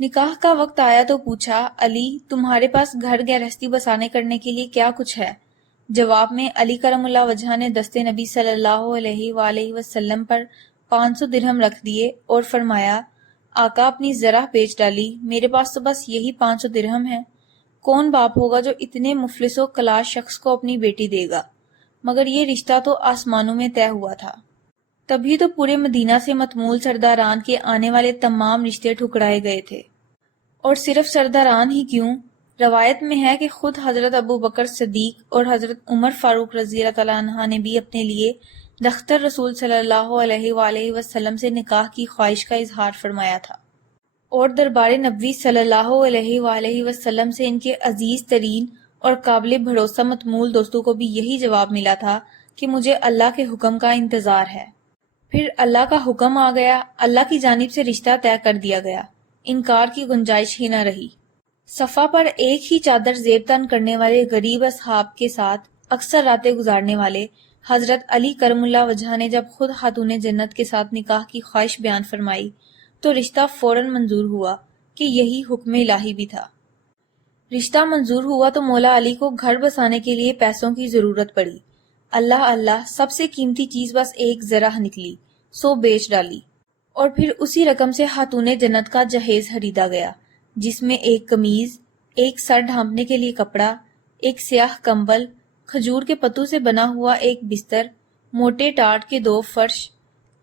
نکاح کا وقت آیا تو پوچھا، علی تمہارے پاس گھر گرہستی بسانے کرنے کے لیے کیا کچھ ہے؟ جواب میں علی کرم اللہ وجہہ نے دست نبی صلی اللہ علیہ وآلہ وسلم پر 500 درہم رکھ دیے اور فرمایا، آقا اپنی زرہ بیچ ڈالی، میرے پاس تو بس یہی 500 درہم ہے۔ کون باپ ہوگا جو اتنے مفلس و کلاش شخص کو اپنی بیٹی دے گا؟ مگر یہ رشتہ تو آسمانوں میں طے ہوا تھا۔ تبھی تو پورے مدینہ سے متمول سرداران کے آنے والے تمام رشتے ٹھکرائے گئے تھے۔ اور صرف سرداران ہی کیوں، روایت میں ہے کہ خود حضرت ابو بکر صدیق اور حضرت عمر فاروق رضی اللہ تعالیٰ عنہ نے بھی اپنے لیے دختر رسول صلی اللہ علیہ وآلہ وسلم سے نکاح کی خواہش کا اظہار فرمایا تھا، اور دربار نبوی صلی اللہ علیہ وآلہ وسلم سے ان کے عزیز ترین اور قابل بھروسہ متمول دوستوں کو بھی یہی جواب ملا تھا کہ مجھے اللہ کے حکم کا انتظار ہے۔ پھر اللہ کا حکم آ گیا، اللہ کی جانب سے رشتہ طے کر دیا گیا، انکار کی گنجائش ہی نہ رہی۔ صفا پر ایک ہی چادر زیب تن کرنے والے غریب اصحاب کے ساتھ اکثر راتیں گزارنے والے حضرت علی کرم اللہ وجہہ نے جب خود خاتون جنت کے ساتھ نکاح کی خواہش بیان فرمائی تو رشتہ فوراً منظور ہوا کہ یہی حکم الہی بھی تھا۔ رشتہ منظور ہوا تو مولا علی کو گھر بسانے کے لیے پیسوں کی ضرورت پڑی۔ اللہ سب سے قیمتی چیز بس ایک زرہ نکلی، سو بیچ ڈالی، اور پھر اسی رقم سے خاتون جنت کا جہیز خریدا گیا، جس میں ایک قمیض، ایک سر ڈھانپنے کے لیے کپڑا، ایک سیاہ کمبل، کھجور کے پتوں سے بنا ہوا ایک بستر، موٹے ٹاٹ کے 2 فرش،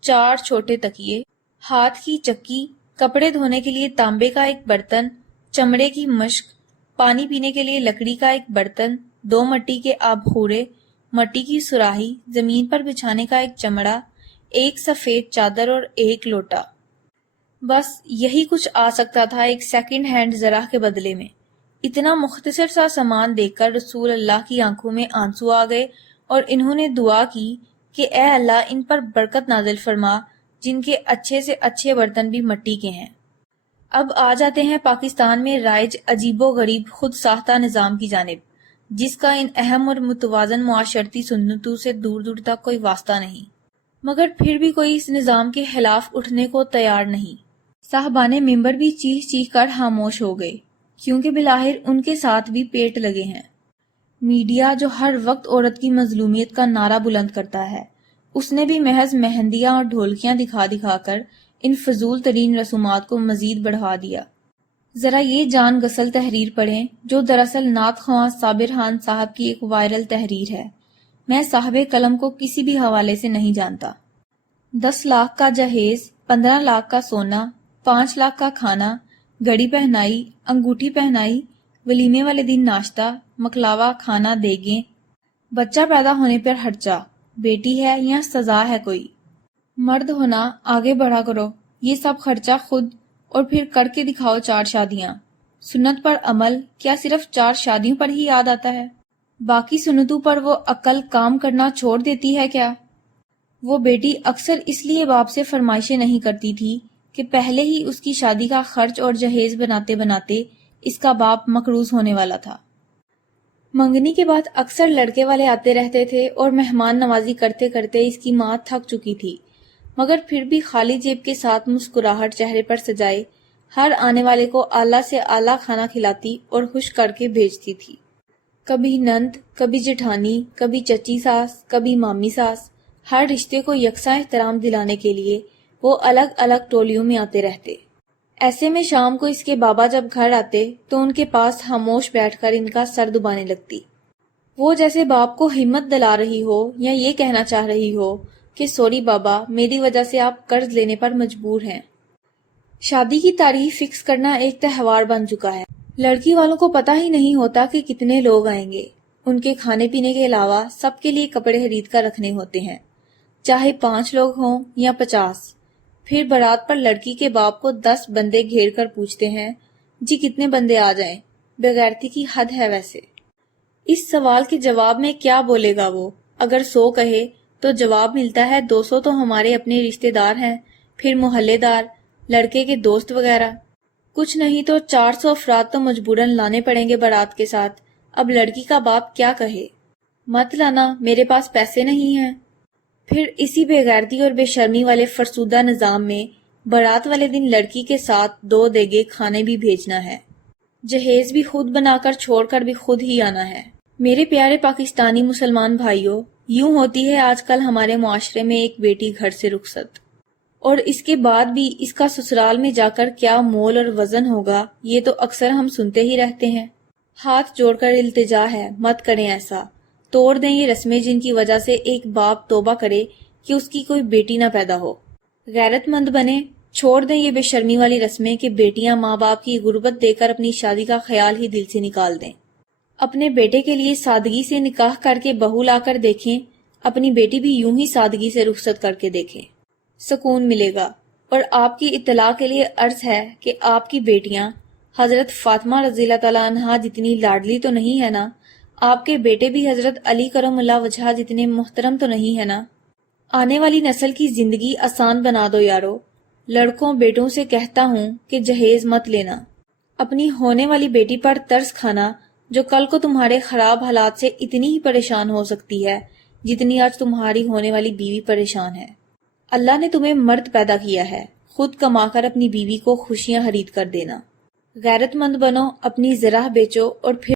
4 چھوٹے تکیے، ہاتھ کی چکی، کپڑے دھونے کے لیے تانبے کا ایک برتن، چمڑے کی مشک، پانی پینے کے لیے لکڑی کا ایک برتن، 2 مٹی کے آبخورے، مٹی کی سراہی، زمین پر بچھانے کا ایک چمڑا، ایک سفید چادر اور ایک لوٹا۔ بس یہی کچھ آ سکتا تھا ایک سیکنڈ ہینڈ زرہ کے بدلے میں۔ اتنا مختصر سا سامان دیکھ کر رسول اللہ کی آنکھوں میں آنسو آ گئے اور انہوں نے دعا کی کہ اے اللہ ان پر برکت نازل فرما جن کے اچھے سے اچھے برتن بھی مٹی کے ہیں۔ اب آ جاتے ہیں پاکستان میں رائج عجیب و غریب خود ساختہ نظام کی جانب، جس کا ان اہم اور متوازن معاشرتی سنتوں سے دور دور تک کوئی واسطہ نہیں، مگر پھر بھی کوئی اس نظام کے خلاف اٹھنے کو تیار نہیں۔ صاحبان ممبر بھی چیخ چیخ کر خاموش ہو گئے، کیونکہ بالآخر ان کے ساتھ بھی پیٹ لگے ہیں۔ میڈیا جو ہر وقت عورت کی مظلومیت کا نعرہ بلند کرتا ہے، اس نے بھی محض مہندیاں اور ڈھولکیاں دکھا دکھا کر ان فضول ترین رسومات کو مزید بڑھا دیا۔ ذرا یہ جان غسل تحریر پڑھیں جو دراصل نعت خواں صابر خان صاحب کی ایک وائرل تحریر ہے۔ میں صاحب قلم کو کسی بھی حوالے سے نہیں جانتا۔ 10 لاکھ کا جہیز، 15 لاکھ کا سونا، 5 لاکھ کا کھانا، گھڑی پہنائی، انگوٹھی پہنائی، ولیمے والے دن ناشتہ، مکلاوا کھانا دیگیں، بچہ پیدا ہونے پر خرچہ، بیٹی ہے یا سزا ہے کوئی، مرد ہونا آگے بڑھا کرو، یہ سب خرچہ خود، اور پھر کر کے دکھاؤ 4 شادیاں۔ سنت پر عمل کیا صرف 4 شادیوں پر ہی یاد آتا ہے؟ باقی سنتوں پر وہ عقل کام کرنا چھوڑ دیتی ہے کیا؟ وہ بیٹی اکثر اس لیے باپ سے فرمائشیں نہیں کرتی تھی کہ پہلے ہی اس کی شادی کا خرچ اور جہیز بناتے بناتے اس کا باپ مقروض ہونے والا تھا۔ منگنی کے بعد اکثر لڑکے والے آتے رہتے تھے اور مہمان نوازی کرتے کرتے اس کی ماں تھک چکی تھی، مگر پھر بھی خالی جیب کے ساتھ مسکراہٹ چہرے پر سجائے ہر آنے والے کو اعلیٰ سے اعلیٰ کھانا کھلاتی اور خوش کر کے بھیجتی تھی۔ کبھی نند، کبھی جٹھانی، کبھی چچی ساس، کبھی مامی ساس، ہر رشتے کو یکساں احترام دلانے کے لیے وہ الگ الگ ٹولیوں میں آتے رہتے۔ ایسے میں شام کو اس کے بابا جب گھر آتے تو ان کے پاس خاموش بیٹھ کر ان کا سر دبانے لگتی، وہ جیسے باپ کو ہمت دلا رہی ہو یا یہ کہنا چاہ رہی ہو کہ سوری بابا، میری وجہ سے آپ قرض لینے پر مجبور ہیں۔ شادی کی تاریخ فکس کرنا ایک تہوار بن چکا ہے۔ لڑکی والوں کو پتہ ہی نہیں ہوتا کہ کتنے لوگ آئیں گے۔ ان کے کھانے پینے کے علاوہ سب کے لیے کپڑے خرید کر رکھنے ہوتے ہیں، چاہے 5 لوگ ہوں یا 50۔ پھر بارات پر لڑکی کے باپ کو 10 بندے گھیر کر پوچھتے ہیں، جی کتنے بندے آ جائیں؟ بےغیرتی کی حد ہے ویسے۔ اس سوال کے جواب میں کیا بولے گا وہ؟ اگر 100 کہے تو جواب ملتا ہے 200 تو ہمارے اپنے رشتے دار ہیں، پھر محلے دار، لڑکے کے دوست وغیرہ۔ کچھ نہیں تو 400 افراد تو مجبوراً لانے پڑیں گے بارات کے ساتھ۔ اب لڑکی کا باپ کیا کہے؟ مت لانا، میرے پاس پیسے نہیں ہیں۔ پھر اسی بے غیرتی اور بے شرمی والے فرسودہ نظام میں بارات والے دن لڑکی کے ساتھ 2 دیگے کھانے بھی بھیجنا ہے، جہیز بھی خود بنا کر چھوڑ کر بھی خود ہی آنا ہے۔ میرے پیارے پاکستانی مسلمان بھائیوں، یوں ہوتی ہے آج کل ہمارے معاشرے میں ایک بیٹی گھر سے رخصت، اور اس کے بعد بھی اس کا سسرال میں جا کر کیا مول اور وزن ہوگا، یہ تو اکثر ہم سنتے ہی رہتے ہیں۔ ہاتھ جوڑ کر التجا ہے، مت کریں ایسا، توڑ دیں یہ رسمیں جن کی وجہ سے ایک باپ توبہ کرے کہ اس کی کوئی بیٹی نہ پیدا ہو۔ غیرت مند بنیں، چھوڑ دیں یہ بے شرمی والی رسمیں کہ بیٹیاں ماں باپ کی غربت دے کر اپنی شادی کا خیال ہی دل سے نکال دیں۔ اپنے بیٹے کے لیے سادگی سے نکاح کر کے بہو لا کر دیکھیں، اپنی بیٹی بھی یوں ہی سادگی سے رخصت کر کے دیکھیں، سکون ملے گا۔ اور آپ کی اطلاع کے لیے عرض ہے کہ آپ کی بیٹیاں حضرت فاطمہ رضی اللہ تعالیٰ عنہا جتنی لاڈلی تو نہیں ہے نا، آپ کے بیٹے بھی حضرت علی کرم اللہ وجہہ جتنے محترم تو نہیں ہے نا۔ آنے والی نسل کی زندگی آسان بنا دو یارو۔ لڑکوں بیٹوں سے کہتا ہوں کہ جہیز مت لینا، اپنی ہونے والی بیٹی پر ترس کھانا جو کل کو تمہارے خراب حالات سے اتنی ہی پریشان ہو سکتی ہے جتنی آج تمہاری ہونے والی بیوی پریشان ہے۔ اللہ نے تمہیں مرد پیدا کیا ہے، خود کما کر اپنی بیوی کو خوشیاں خرید کر دینا۔ غیرت مند بنو، اپنی زرہ بیچو اور پھر